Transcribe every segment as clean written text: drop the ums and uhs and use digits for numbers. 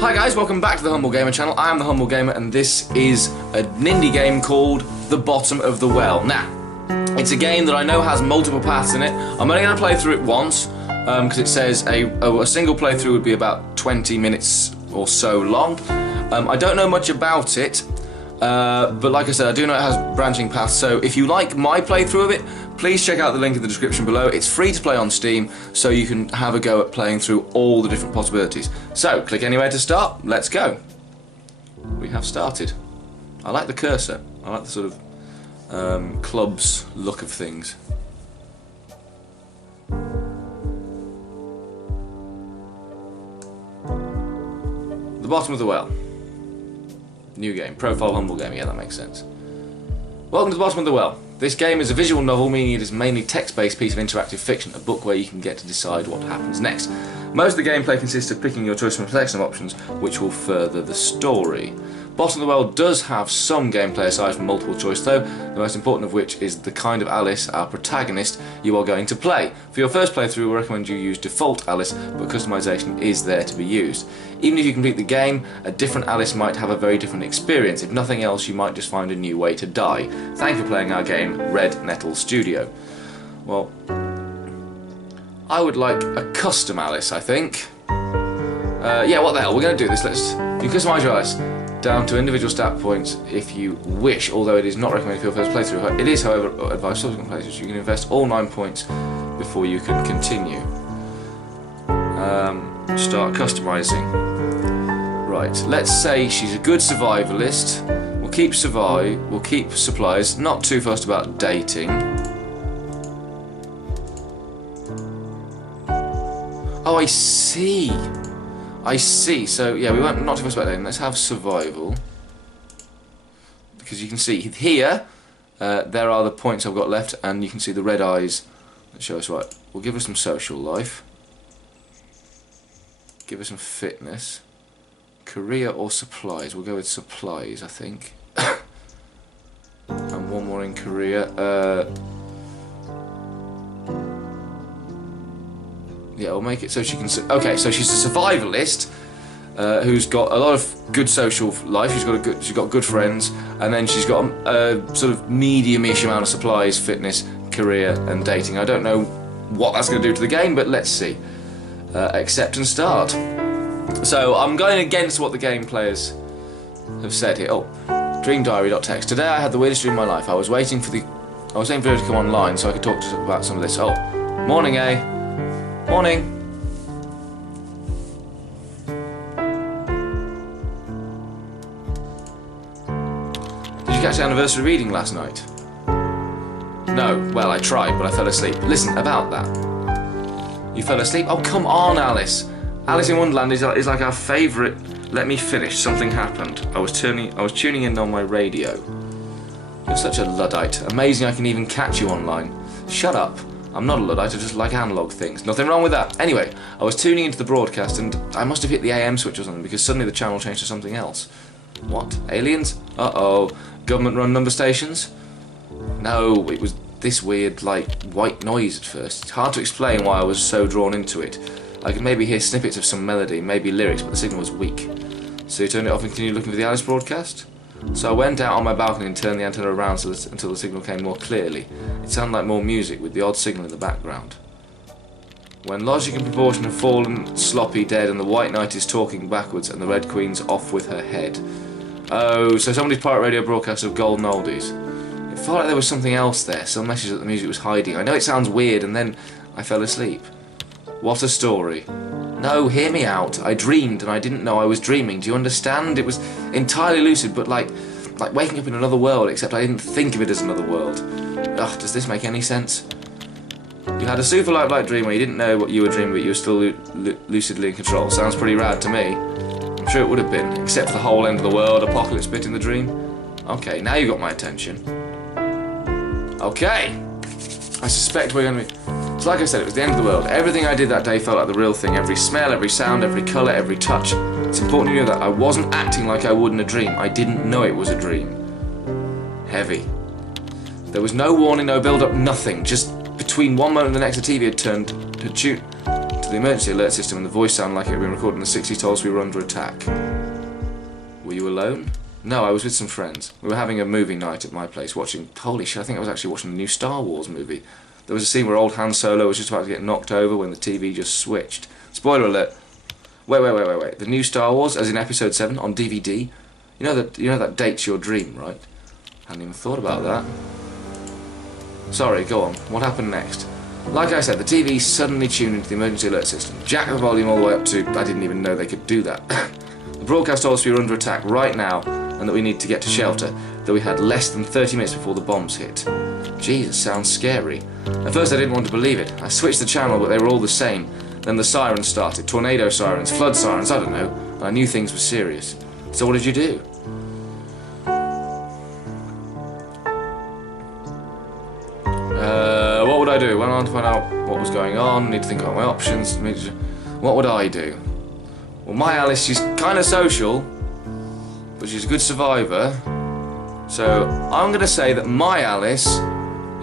Hi guys, welcome back to the Humble Gamer channel. I am the Humble Gamer and this is an indie game called The Bottom of the Well. Now, it's a game that I know has multiple paths in it. I'm only going to play through it once because it says a single playthrough would be about 20 minutes or so long. I don't know much about it, but like I said, I do know it has branching paths, so if you like my playthrough of it, please check out the link in the description below. It's free to play on Steam, so you can have a go at playing through all the different possibilities. So, click anywhere to start, let's go. We have started. I like the cursor, I like the sort of club's look of things. The Bottom of the Well. New game, Profile Humble Game, yeah that makes sense. Welcome to The Bottom of the Well. This game is a visual novel, meaning it is mainly text-based piece of interactive fiction, a book where you can get to decide what happens next. Most of the gameplay consists of picking your choice from a selection of options, which will further the story. Bottom of the Well does have some gameplay aside from multiple choice though, the most important of which is the kind of Alice, our protagonist, you are going to play. For your first playthrough we recommend you use default Alice, but customization is there to be used. Even if you complete the game, a different Alice might have a very different experience. If nothing else, you might just find a new way to die. Thank you for playing our game, Red Nettle Studio. Well, I would like a custom Alice, I think. Yeah, what the hell, we're going to do this. You customise your Alice down to individual stat points if you wish, although it is not recommended for your first playthrough. It is, however, advised for subsequent playthroughs. You can invest all 9 points before you can continue. Start customising. Right, let's say she's a good survivalist. We'll keep supplies, not too fussed about dating. Oh, I see. So yeah, we won't not too fussed about dating. Let's have survival. Because you can see here, there are the points I've got left, and you can see the red eyes that show us right. We'll give her some social life. Give her some fitness. Career or supplies? We'll go with supplies, I think. And one more in career. Yeah, we'll make it so she can... Okay, so she's a survivalist who's got a lot of good social life. She's got good friends, and then she's got a sort of medium-ish amount of supplies, fitness, career, and dating. I don't know what that's going to do to the game, but let's see. Accept and start. So I'm going against what the game players have said here. Oh, dreamdiary.txt. Today I had the weirdest dream of my life. I was waiting for her to come online so I could talk to her about some of this. Oh, morning, eh? Morning. Did you catch the anniversary reading last night? No. Well, I tried, but I fell asleep. Listen, about that. You fell asleep? Oh, come on, Alice. Alice in Wonderland is like our favourite. Let me finish. Something happened. I was tuning in on my radio. You're such a Luddite. Amazing I can even catch you online. Shut up. I'm not a Luddite, I just like analogue things. Nothing wrong with that. Anyway, I was tuning into the broadcast and I must have hit the AM switch or something because suddenly the channel changed to something else. What? Aliens? Uh-oh. Government-run number stations? No, it was this weird, like, white noise at first. It's hard to explain why I was so drawn into it. I could maybe hear snippets of some melody, maybe lyrics, but the signal was weak. So you turned it off and continued looking for the Alice broadcast? So I went out on my balcony and turned the antenna around until the signal came more clearly. It sounded like more music with the odd signal in the background. When logic and proportion have fallen, sloppy, dead, and the white knight is talking backwards and the red queen's off with her head. Oh, so somebody's pirate radio broadcast of golden oldies. It felt like there was something else there, some message that the music was hiding. I know it sounds weird, and then I fell asleep. What a story. No, hear me out. I dreamed and I didn't know I was dreaming. Do you understand? It was entirely lucid, but like waking up in another world, except I didn't think of it as another world. Ugh, does this make any sense? You had a super lifelike dream where you didn't know what you were dreaming, but you were still lucidly in control. Sounds pretty rad to me. I'm sure it would have been, except for the whole end of the world, apocalypse bit in the dream. Okay, now you got my attention. Okay. I suspect we're going to be... So like I said, it was the end of the world. Everything I did that day felt like the real thing. Every smell, every sound, every colour, every touch. It's important you know that I wasn't acting like I would in a dream. I didn't know it was a dream. Heavy. There was no warning, no build-up, nothing. Just between one moment and the next, the TV had turned to to the emergency alert system and the voice sounded like it had been recorded in the 60s told us we were under attack. Were you alone? No, I was with some friends. We were having a movie night at my place watching... Holy shit, I think I was actually watching the new Star Wars movie. There was a scene where old Han Solo was just about to get knocked over when the TV just switched. Spoiler alert. Wait. The new Star Wars, as in Episode 7, on DVD? You know that date's your dream, right? Hadn't even thought about that. Sorry, go on. What happened next? Like I said, the TV suddenly tuned into the emergency alert system. Jacked the volume all the way up to... I didn't even know they could do that. The broadcast told us we were under attack right now and that we need to get to shelter, though we had less than 30 minutes before the bombs hit. Jesus, sounds scary. At first I didn't want to believe it. I switched the channel, but they were all the same. Then the sirens started. Tornado sirens, flood sirens, I don't know. And I knew things were serious. So what did you do? What would I do? Went on to find out what was going on, need to think about my options. What would I do? Well, my Alice, she's kind of social, but she's a good survivor. So I'm going to say that my Alice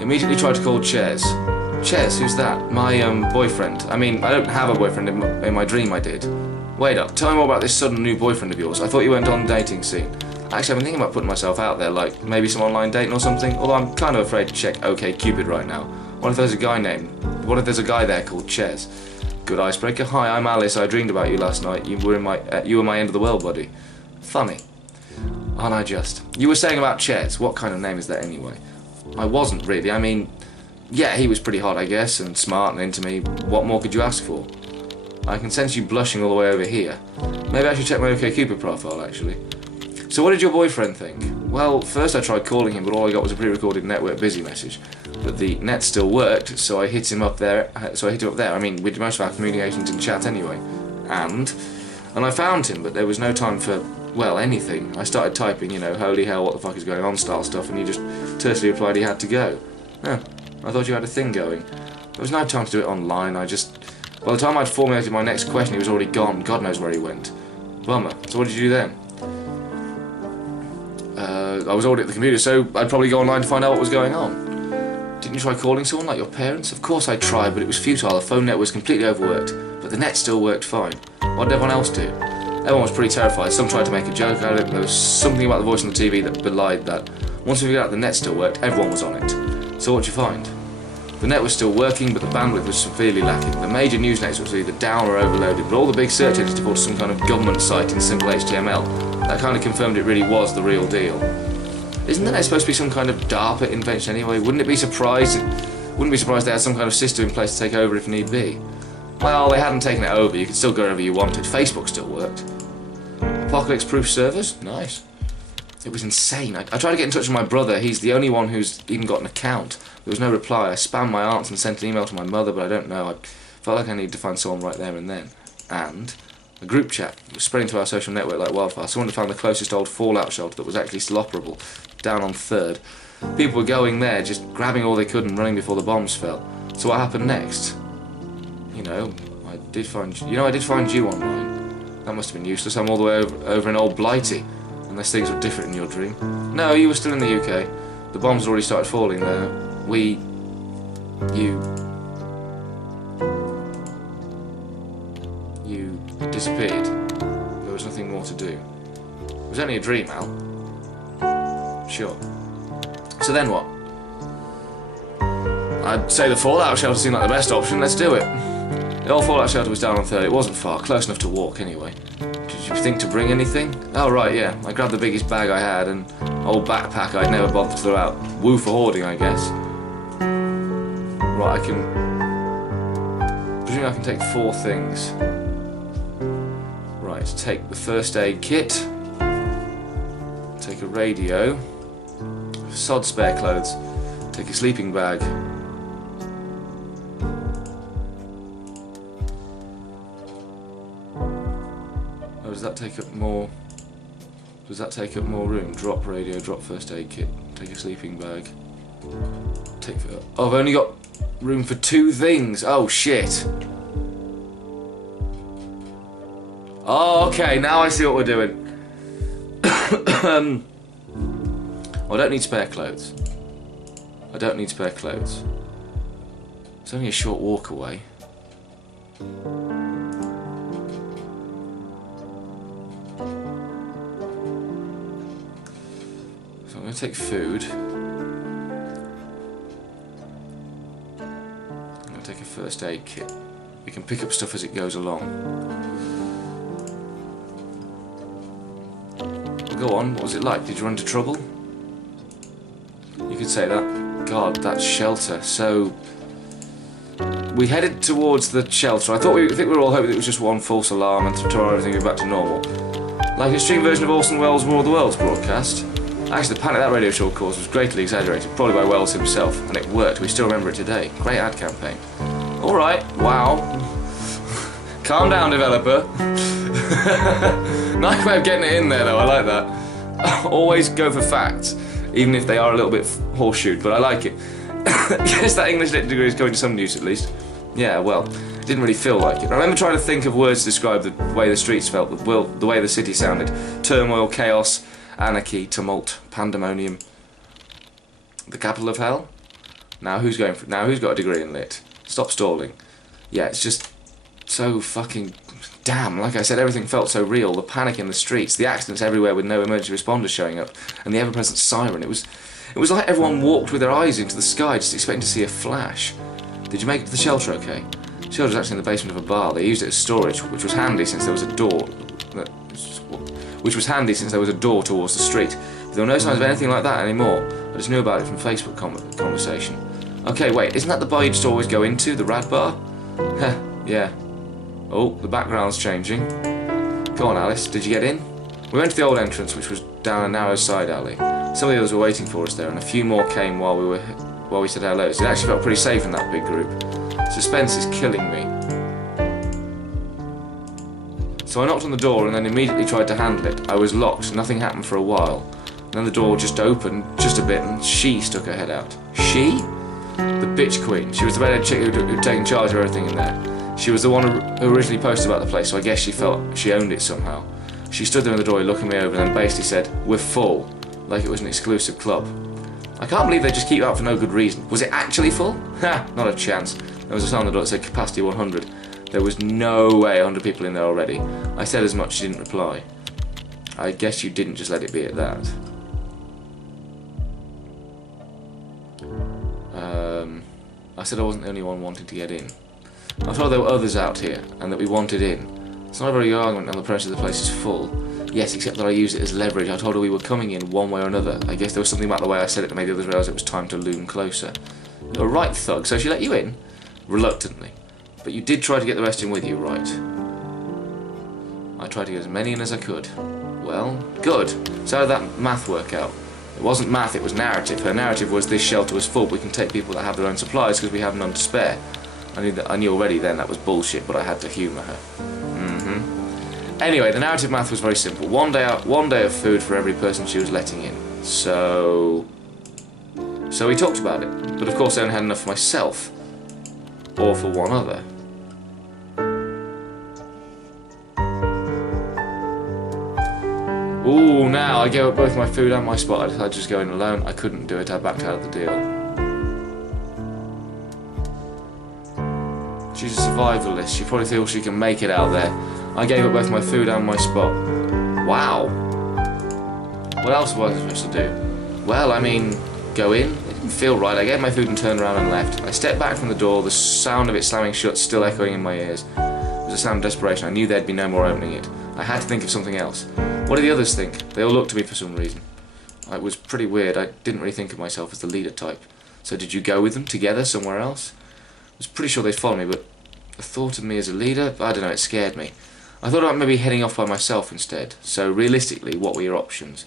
immediately tried to call Ches. Ches, who's that? My boyfriend. I mean, I don't have a boyfriend. In my dream I did. Wait up, tell me more about this sudden new boyfriend of yours. I thought you went on a dating scene. Actually, I've been thinking about putting myself out there, like maybe some online dating or something, although I'm kind of afraid to check OkCupid right now. What if there's a guy there called Ches? Good icebreaker. Hi, I'm Alice. I dreamed about you last night. You were my end of the world buddy. Funny. Aren't I just? You were saying about Ches. What kind of name is that anyway? I wasn't really. I mean, yeah, he was pretty hot, I guess, and smart and into me. What more could you ask for? I can sense you blushing all the way over here. Maybe I should check my OkCupid profile, actually. So what did your boyfriend think? Well, first I tried calling him, but all I got was a pre-recorded network busy message. But the net still worked, so I hit him up there. I mean, we did most of our communications in chat anyway. And I found him, but there was no time for, well, anything. I started typing, you know, holy hell, what the fuck is going on style stuff, and he just tersely replied he had to go. Huh, I thought you had a thing going. There was no time to do it online. By the time I'd formulated my next question, he was already gone. God knows where he went. Bummer. So what did you do then? I was already at the computer, so I'd probably go online to find out what was going on. Didn't you try calling someone like your parents? Of course I tried, but it was futile. The phone net was completely overworked, but the net still worked fine. What did everyone else do? Everyone was pretty terrified. Some tried to make a joke out of it, but there was something about the voice on the TV that belied that. Once we figured out the net still worked, everyone was on it. So what'd you find? The net was still working, but the bandwidth was severely lacking. The major news networks were either down or overloaded, but all the big search engines defaulted to some kind of government site in simple HTML. That kind of confirmed it really was the real deal. Isn't the net supposed to be some kind of DARPA invention anyway? Wouldn't be surprised they had some kind of system in place to take over if need be. Well, they hadn't taken it over. You could still go wherever you wanted. Facebook still worked. Apocalypse-proof servers? Nice. It was insane. I tried to get in touch with my brother. He's the only one who's even got an account. There was no reply. I spammed my aunts and sent an email to my mother, but I don't know. I felt like I needed to find someone right there and then. And a group chat was spreading to our social network like wildfire. Someone had found the closest old fallout shelter that was actually still operable, down on 3rd. People were going there, just grabbing all they could and running before the bombs fell. So what happened next? I did find you online. That must have been useless. I'm all the way over in old Blighty, unless things were different in your dream. No, you were still in the UK. The bombs had already started falling there. You disappeared. There was nothing more to do. It was only a dream, Al. Sure. So then what? I'd say the fallout shelter seemed like the best option. Let's do it. The old fallout shelter was down on 3rd. It wasn't far, close enough to walk anyway. Did you think to bring anything? Oh right, yeah. I grabbed the biggest bag I had, an old backpack I'd never bothered to throw out. Woo for hoarding, I guess. Right, I presume I can take 4 things. Right, take the first aid kit. Take a radio. Sod spare clothes. Take a sleeping bag. Oh, does that take up more? Does that take up more room? Drop radio, drop first aid kit. Take a sleeping bag. Oh, I've only got room for 2 things. Oh shit. Oh, okay, now I see what we're doing. I don't need spare clothes. It's only a short walk away. So I'm going to take food. I'm going to take a first aid kit. We can pick up stuff as it goes along. Well, go on, what was it like? Did you run into trouble? You could say that. God, that shelter. So we headed towards the shelter. I think we were all hoping it was just one false alarm and tomorrow everything would be back to normal. Like an extreme version of Orson Welles' War of the Worlds broadcast. Actually, the panic that radio show caused was greatly exaggerated, probably by Wells himself, and it worked. We still remember it today. Great ad campaign. Alright, wow. Calm down, developer. Nice way of getting it in there, though. I like that. Always go for facts, even if they are a little bit horseshoed, but I like it. Yes, that English lit degree is going to some use at least. Yeah, well, it didn't really feel like it. I remember trying to think of words to describe the way the streets felt, the way the city sounded. Turmoil, chaos, anarchy, tumult, pandemonium. The capital of hell? Now who's got a degree in lit? Stop stalling. Yeah, it's just so fucking... Damn, like I said, everything felt so real. The panic in the streets, the accidents everywhere with no emergency responders showing up, and the ever-present siren. It was like everyone walked with their eyes into the sky, just expecting to see a flash. Did you make it to the shelter okay? The shelter was actually in the basement of a bar. They used it as storage, which was handy since there was a door... towards the street. There were no signs of anything like that anymore. I just knew about it from Facebook conversation. Okay, wait, isn't that the bar you'd just always go into, the Rad Bar? Heh, yeah. Oh, the background's changing. Go on, Alice, did you get in? We went to the old entrance, which was down a narrow side alley. Some of the others were waiting for us there, and a few more came while we said hello. So it actually felt pretty safe in that big group. Suspense is killing me. So I knocked on the door and then immediately tried to handle it. I was locked, nothing happened for a while. Then the door just opened just a bit and she stuck her head out. She? The bitch queen. She was the redhead chick who'd taken charge of everything in there. She was the one who originally posted about the place, so I guess she felt she owned it somehow. She stood there in the doorway looking me over and then basically said, "We're full," like it was an exclusive club. I can't believe they just keep it out for no good reason. Was it actually full? Ha! Not a chance. There was a sign on the door that said capacity 100. There was no way 100 people in there already. I said as much, she didn't reply. I guess you didn't just let it be at that. I said I wasn't the only one wanting to get in. I told there were others out here, and that we wanted in. It's not a very good argument on the premise that the place is full. Yes, except that I used it as leverage. I told her we were coming in one way or another. I guess there was something about the way I said it that made the others realise it was time to loom closer. You're right, thug, so she let you in? Reluctantly. But you did try to get the rest in with you, right? I tried to get as many in as I could. Well, good. So how did that math work out? It wasn't math, it was narrative. Her narrative was this shelter was full. We can take people that have their own supplies because we have none to spare. I knew already then that was bullshit, but I had to humour her. Anyway, the narrative math was very simple. One day of food for every person she was letting in. So we talked about it. But of course I only had enough for myself. Or for one other. Ooh, now I gave up both my food and my spot. I decided to just go in alone. I couldn't do it. I backed out of the deal. She's a survivalist. She probably feels she can make it out there. I gave up both my food and my spot. Wow. What else was I supposed to do? Well, I mean, go in. It didn't feel right. I gave my food and turned around and left. I stepped back from the door, the sound of it slamming shut still echoing in my ears. It was a sound of desperation. I knew there'd be no more opening it. I had to think of something else. What do the others think? They all looked at me for some reason. It was pretty weird. I didn't really think of myself as the leader type. So did you go with them together somewhere else? I was pretty sure they'd follow me, but the thought of me as a leader, I don't know, it scared me. I thought about maybe heading off by myself instead. So realistically, what were your options?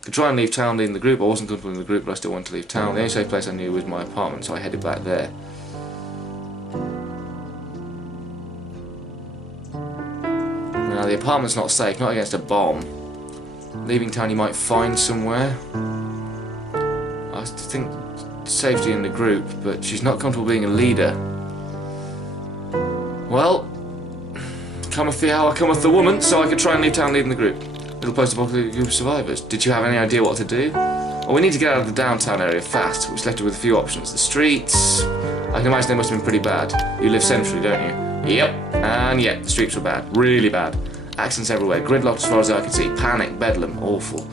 I could try and leave town leading the group. I wasn't comfortable in the group, but I still wanted to leave town. The only safe place I knew was my apartment, so I headed back there. Now the apartment's not safe, not against a bomb. Leaving town you might find somewhere. I think safety in the group, but she's not comfortable being a leader. Well, cometh the hour, cometh the woman, so I could try and leave town leading the group. Little post-apocalyptic group of survivors. Did you have any idea what to do? Well, we need to get out of the downtown area fast, which left her with a few options. The streets... I can imagine they must have been pretty bad. You live centrally, don't you? Yep. And yeah, the streets were bad. Really bad. Accidents everywhere, gridlocked as far as I could see, panic, bedlam, awful.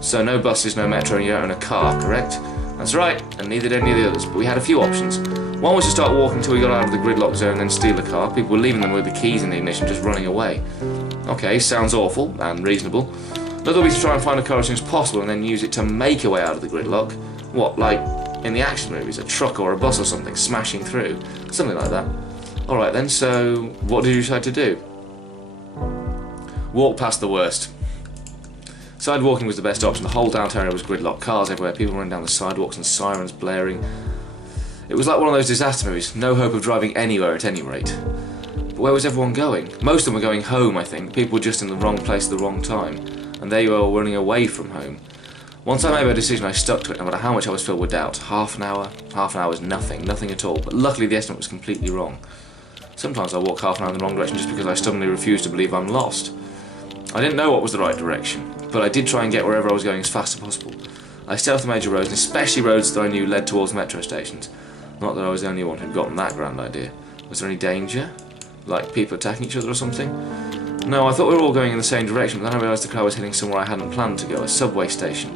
So no buses, no metro, and you don't own a car, correct? That's right, and neither did any of the others, but we had a few options. One was to start walking until we got out of the gridlock zone and then steal a car. People were leaving them with the keys in the ignition, just running away. Okay, sounds awful, and reasonable. Another would be to try and find a car as soon as possible and then use it to make a way out of the gridlock. What, like in the action movies, a truck or a bus or something smashing through? Something like that. Alright then, so what did you decide to do? Walk past the worst. Side walking was the best option. The whole downtown area was gridlocked, cars everywhere, people running down the sidewalks and sirens blaring. It was like one of those disaster movies, no hope of driving anywhere at any rate. But where was everyone going? Most of them were going home, I think. People were just in the wrong place at the wrong time. And there you are, running away from home. Once I made my decision, I stuck to it, no matter how much I was filled with doubt. Half an hour was nothing at all. But luckily the estimate was completely wrong. Sometimes I walk half an hour in the wrong direction just because I stubbornly refuse to believe I'm lost. I didn't know what was the right direction, but I did try and get wherever I was going as fast as possible. I stayed off the major roads, and especially roads that I knew led towards metro stations. Not that I was the only one who'd gotten that grand idea. Was there any danger? Like people attacking each other or something? No, I thought we were all going in the same direction, but then I realised the crowd was heading somewhere I hadn't planned to go, a subway station.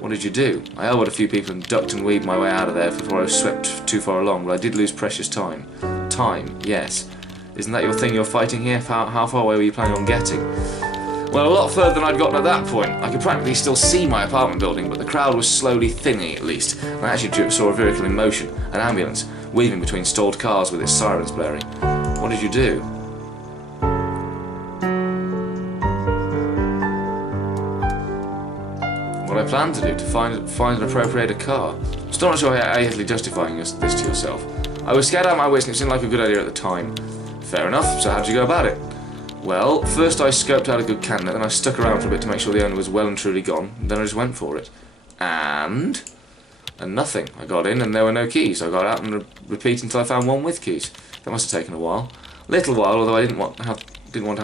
What did you do? I elbowed a few people and ducked and weaved my way out of there before I was swept too far along, but I did lose precious time. Time, yes. Isn't that your thing you're fighting here? How far away were you planning on getting? Well, a lot further than I'd gotten at that point. I could practically still see my apartment building, but the crowd was slowly thinning at least, and I actually saw a vehicle in motion, an ambulance, weaving between stalled cars with its sirens blaring. What did you do? What I planned to do, to find and appropriate a car. Still not sure how easily justifying this to yourself. I was scared out of my wits and it seemed like a good idea at the time. Fair enough, so how'd you go about it? Well, first I scoped out a good candidate, then I stuck around for a bit to make sure the owner was well and truly gone, and then I just went for it. And nothing. I got in and there were no keys. I got out and repeated until I found one with keys. That must have taken a while. Little while, although I didn't want to have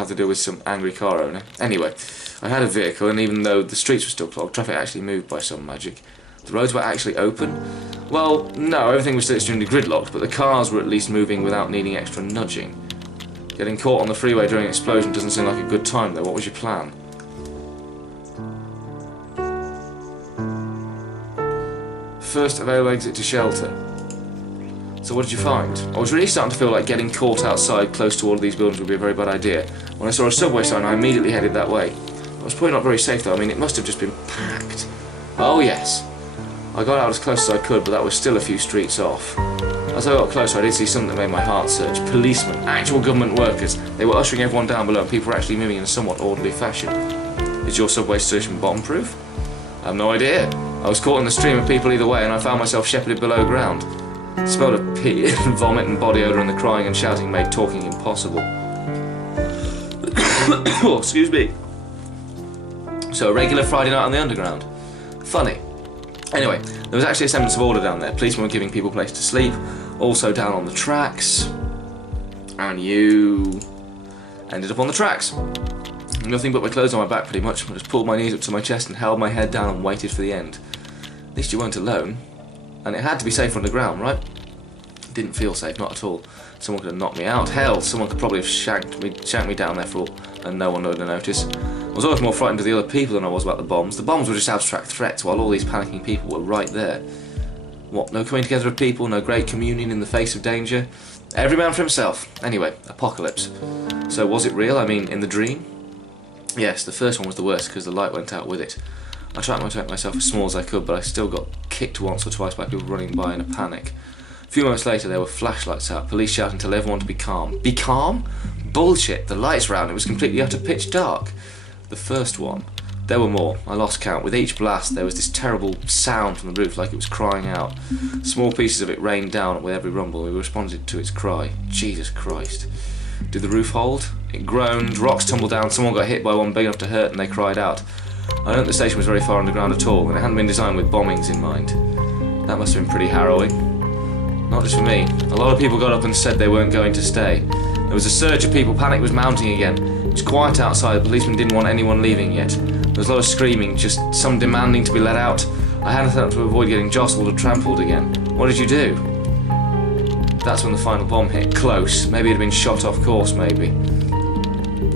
to deal with some angry car owner. Anyway, I had a vehicle, and even though the streets were still clogged, traffic actually moved by some magic. The roads were actually open. Well, no, everything was still extremely gridlocked, but the cars were at least moving without needing extra nudging. Getting caught on the freeway during an explosion doesn't seem like a good time, though. What was your plan? First available exit to shelter. So what did you find? I was really starting to feel like getting caught outside close to all of these buildings would be a very bad idea. When I saw a subway sign, I immediately headed that way. It was probably not very safe, though. I mean, it must have just been packed. Oh, yes. I got out as close as I could, but that was still a few streets off. As I got closer, I did see something that made my heart surge. Policemen, actual government workers. They were ushering everyone down below, and people were actually moving in a somewhat orderly fashion. Is your subway station bomb-proof? I have no idea. I was caught in the stream of people either way, and I found myself shepherded below ground. The smell of pee and vomit and body odour and the crying and shouting made talking impossible. Oh, excuse me. So a regular Friday night on the underground. Funny. Anyway, there was actually a semblance of order down there. Policemen were giving people a place to sleep. Also down on the tracks. And you ended up on the tracks. Nothing but my clothes on my back pretty much. I just pulled my knees up to my chest and held my head down and waited for the end. At least you weren't alone. And it had to be safe underground, right? It didn't feel safe, not at all. Someone could have knocked me out. Hell, someone could probably have shanked me down there for all, and no one would have noticed. I was always more frightened of the other people than I was about the bombs. The bombs were just abstract threats, while all these panicking people were right there. What, no coming together of people, no great communion in the face of danger? Every man for himself. Anyway, apocalypse. So was it real? I mean, in the dream? Yes, the first one was the worst because the light went out with it. I tried to make myself as small as I could, but I still got kicked once or twice by people running by in a panic. A few moments later there were flashlights out, police shouting to tell everyone to be calm. Be calm? Bullshit, the lights were out and it was completely utter pitch dark. The first one. There were more, I lost count. With each blast there was this terrible sound from the roof like it was crying out. Small pieces of it rained down with every rumble and we responded to its cry. Jesus Christ. Did the roof hold? It groaned, rocks tumbled down, someone got hit by one big enough to hurt and they cried out. I don't think the station was very far underground at all, and it hadn't been designed with bombings in mind. That must have been pretty harrowing. Not just for me. A lot of people got up and said they weren't going to stay. There was a surge of people, panic was mounting again. It was quiet outside, the policemen didn't want anyone leaving yet. There was a lot of screaming, just some demanding to be let out. I had nothing to avoid getting jostled or trampled again. What did you do? That's when the final bomb hit. Close. Maybe it had been shot off course, maybe.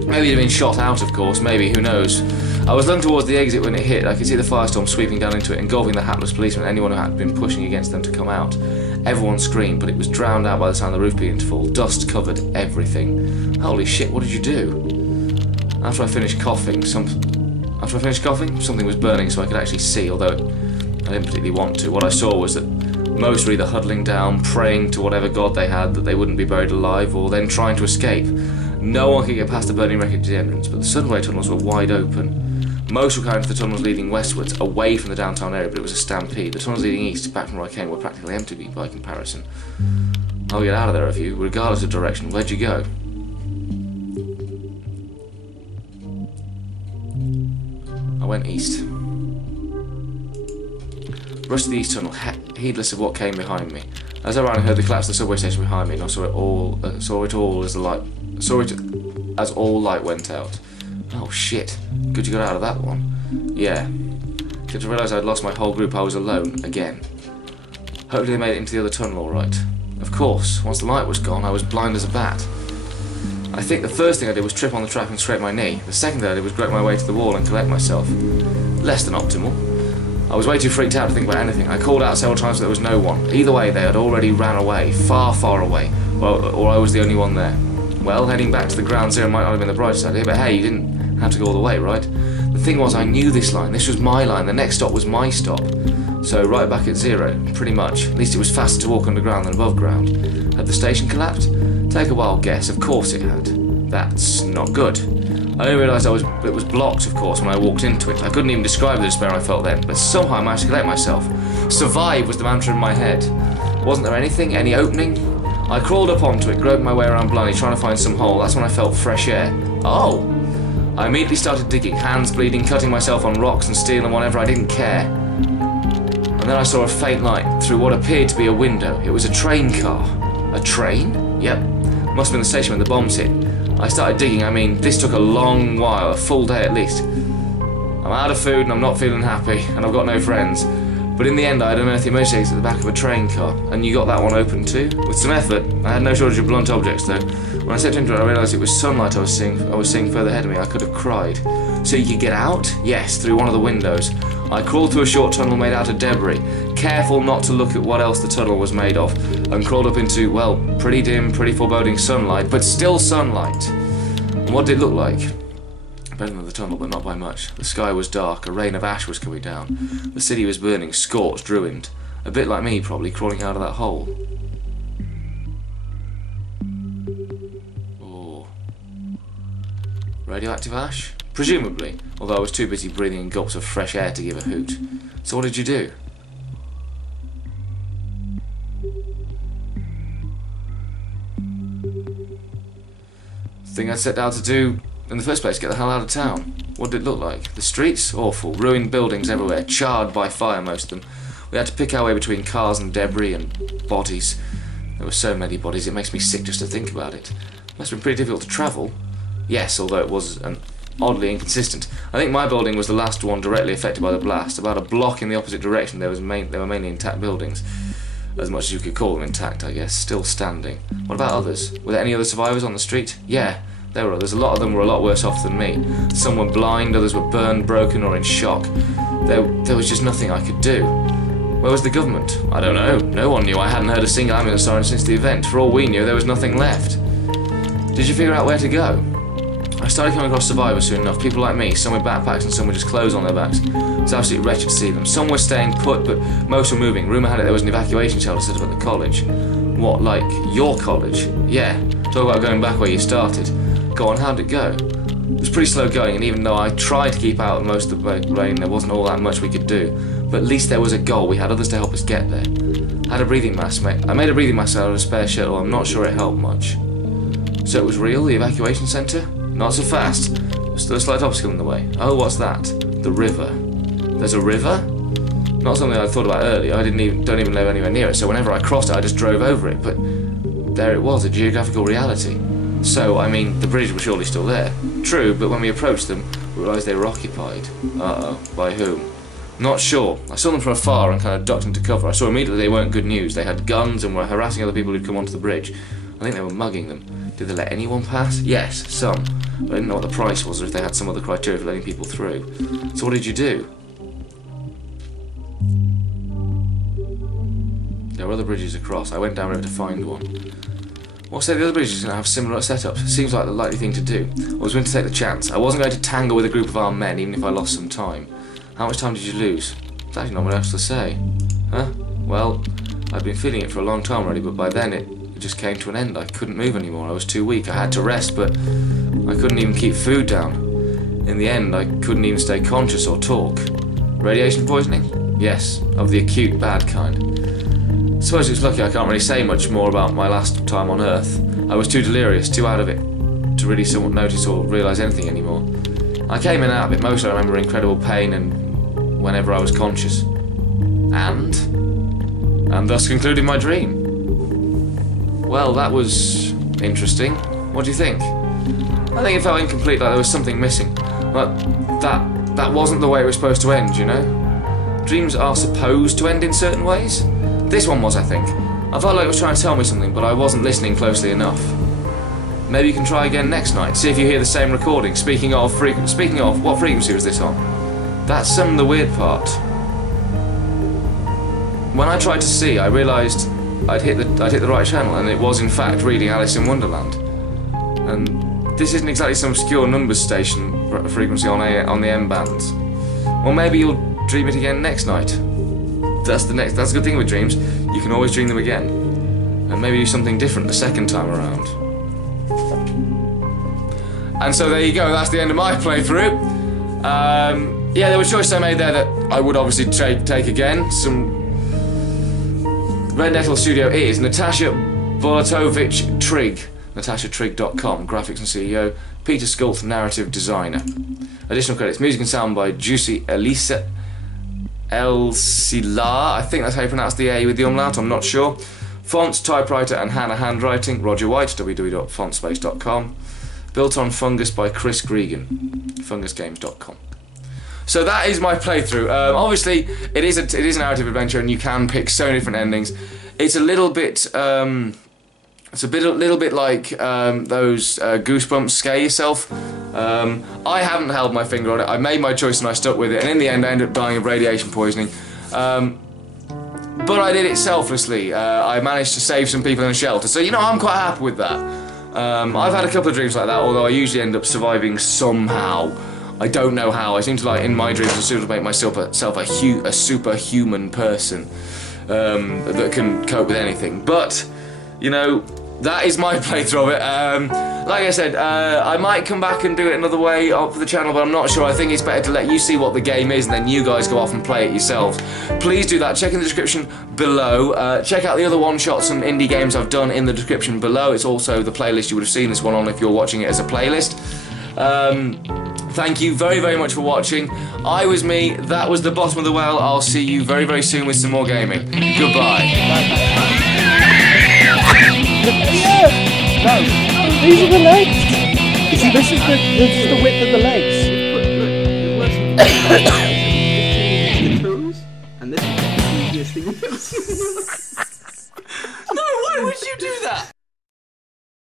Maybe he'd have been shot out, of course, maybe, who knows. I was looking towards the exit when it hit. I could see the firestorm sweeping down into it, engulfing the hapless policemen and anyone who had been pushing against them to come out. Everyone screamed, but it was drowned out by the sound of the roof beginning to fall. Dust covered everything. Holy shit, what did you do? After I finished coughing, something was burning so I could actually see, although I didn't particularly want to. What I saw was that most were either huddling down, praying to whatever god they had that they wouldn't be buried alive, or then trying to escape. No one could get past the burning wreckage to the entrance, but the subway tunnels were wide open. Most were carrying to the tunnels leading westwards, away from the downtown area, but it was a stampede. The tunnels leading east, back from where I came, were practically empty by comparison. I'll get out of there with you, regardless of direction. Where'd you go? I went east. Rushed to the east tunnel, heedless of what came behind me. As I ran, I heard the collapse of the subway station behind me, and I saw it as all light went out. Oh shit! Good you got out of that one. Yeah. Till to realise I'd lost my whole group, I was alone again. Hopefully they made it into the other tunnel all right. Of course, once the light was gone, I was blind as a bat. I think the first thing I did was trip on the track and scrape my knee. The second thing I did was grope my way to the wall and collect myself. Less than optimal. I was way too freaked out to think about anything. I called out several times but there was no one. Either way, they had already ran away, far, far away, or I was the only one there. Well, heading back to the ground zero might not have been the brightest idea, but hey, you didn't have to go all the way, right? The thing was, I knew this line. This was my line. The next stop was my stop. So right back at zero, pretty much. At least it was faster to walk underground than above ground. Had the station collapsed? Take a wild guess. Of course it had. That's not good. I only realised it was blocked, of course, when I walked into it. I couldn't even describe the despair I felt then, but somehow I managed to collect myself. Survive was the mantra in my head. Wasn't there anything? Any opening? I crawled up onto it, groped my way around blindly, trying to find some hole. That's when I felt fresh air. Oh! I immediately started digging, hands bleeding, cutting myself on rocks and steel and whatever. I didn't care. And then I saw a faint light through what appeared to be a window. It was a train car. A train? Yep. Must have been the station when the bombs hit. I started digging. I mean, this took a long while, a full day at least. I'm out of food and I'm not feeling happy, and I've got no friends. But in the end, I had unearthed the emergency exit at the back of a train car, and you got that one open too. With some effort, I had no shortage of blunt objects though. When I stepped into it, I realised it was sunlight I was seeing further ahead of me. I could have cried. So you could get out? Yes, through one of the windows. I crawled through a short tunnel made out of debris, careful not to look at what else the tunnel was made of, and crawled up into, well, pretty dim, pretty foreboding sunlight, but still sunlight. And what did it look like? Better than the tunnel, but not by much. The sky was dark, a rain of ash was coming down. The city was burning, scorched, ruined. A bit like me, probably, crawling out of that hole. Oh. Radioactive ash? Presumably, although I was too busy breathing in gulps of fresh air to give a hoot. So what did you do? The thing I set out to do in the first place, get the hell out of town. What did it look like? The streets? Awful. Ruined buildings everywhere, charred by fire, most of them. We had to pick our way between cars and debris and bodies. There were so many bodies, it makes me sick just to think about it. Must have been pretty difficult to travel. Yes, although it was oddly inconsistent. I think my building was the last one directly affected by the blast. About a block in the opposite direction, there were mainly intact buildings. As much as you could call them intact, I guess. Still standing. What about others? Were there any other survivors on the street? Yeah. There were others. A lot of them were a lot worse off than me. Some were blind, others were burned, broken, or in shock. There was just nothing I could do. Where was the government? I don't know. No one knew. I hadn't heard a single ambulance siren since the event. For all we knew, there was nothing left. Did you figure out where to go? I started coming across survivors soon enough. People like me, some with backpacks and some with just clothes on their backs. It was absolutely wretched to see them. Some were staying put, but most were moving. Rumour had it there was an evacuation shelter set up at the college. What, like your college? Yeah. Talk about going back where you started. Go on, how'd it go? It was pretty slow going, and even though I tried to keep out of most of the rain, there wasn't all that much we could do. But at least there was a goal. We had others to help us get there. I had a breathing mask, mate. I made a breathing mask out of a spare shuttle. I'm not sure it helped much. So it was real, the evacuation centre? Not so fast. There's still a slight obstacle in the way. Oh, what's that? The river. There's a river? Not something I thought about earlier. I don't even live anywhere near it, so whenever I crossed it, I just drove over it. But there it was, a geographical reality. So, I mean, the bridge was surely still there. True, but when we approached them, we realised they were occupied. Uh-oh. By whom? Not sure. I saw them from afar and kind of ducked into cover. I saw immediately they weren't good news. They had guns and were harassing other people who'd come onto the bridge. I think they were mugging them. Did they let anyone pass? Yes, some. but I didn't know what the price was or if they had some other criteria for letting people through. So what did you do? There were other bridges across. I went down river to find one. Well, say the other bridges are going to have similar setups. Seems like the likely thing to do. I was willing to take the chance. I wasn't going to tangle with a group of armed men, even if I lost some time. How much time did you lose? There's actually not much else to say. Huh? Well, I'd been feeling it for a long time already, but by then it just came to an end. I couldn't move anymore. I was too weak. I had to rest, but I couldn't even keep food down. In the end, I couldn't even stay conscious or talk. Radiation poisoning? Yes, of the acute bad kind. I suppose it's lucky I can't really say much more about my last time on Earth. I was too delirious, too out of it, to really somewhat notice or realise anything anymore. I came in and out of it. Mostly I remember incredible pain and whenever I was conscious. And thus concluded my dream. Well, that was interesting. What do you think? I think it felt incomplete, like there was something missing. But that wasn't the way it was supposed to end, you know? Dreams are supposed to end in certain ways. This one was, I think. I felt like it was trying to tell me something, but I wasn't listening closely enough. Maybe you can try again next night, see if you hear the same recording. Speaking of, what frequency was this on? That's the weird part. When I tried to see, I realised I'd hit the right channel, and it was in fact reading Alice in Wonderland. And this isn't exactly some obscure numbers station frequency on the M bands. Well, maybe you'll dream it again next night. That's the good thing with dreams. You can always dream them again, and maybe do something different the second time around. And so there you go. That's the end of my playthrough. Yeah, there were choices I made there that I would obviously take again. Some Red Nettle Studio is Natasha Bolotovich Trigg, natashatrig.com, graphics and CEO, Peter Skult, narrative designer. Additional credits: music and sound by Juicy Elisa El-Silar, I think that's how you pronounce the A with the umlaut, I'm not sure. Fonts, typewriter and Hannah handwriting, Roger White, www.fontspace.com. Built on Fungus by Chris Gregan, fungusgames.com. So that is my playthrough. Obviously, it is a narrative adventure, and you can pick so many different endings. It's a little bit, little bit like those Goosebumps Scare Yourself. I haven't held my finger on it. I made my choice and I stuck with it, and in the end I ended up dying of radiation poisoning. But I did it selflessly. I managed to save some people in a shelter, so you know, I'm quite happy with that. I've had a couple of dreams like that, although I usually end up surviving somehow. I don't know how. I seem to, like, in my dreams, I seem to make myself a superhuman person that can cope with anything. But, you know, that is my playthrough of it. Like I said, I might come back and do it another way up for the channel, but I'm not sure. I think it's better to let you see what the game is and then you guys go off and play it yourselves. Please do that. Check in the description below. Check out the other one-shots and indie games I've done in the description below. It's also the playlist you would have seen this one on if you're watching it as a playlist. Thank you very, very much for watching. I was me, that was the bottom of the well. I'll see you very, very soon with some more gaming. Goodbye. No, these are the legs. You see, this is the width of the legs. The toes, and this is the previous thing. No, why would you do that?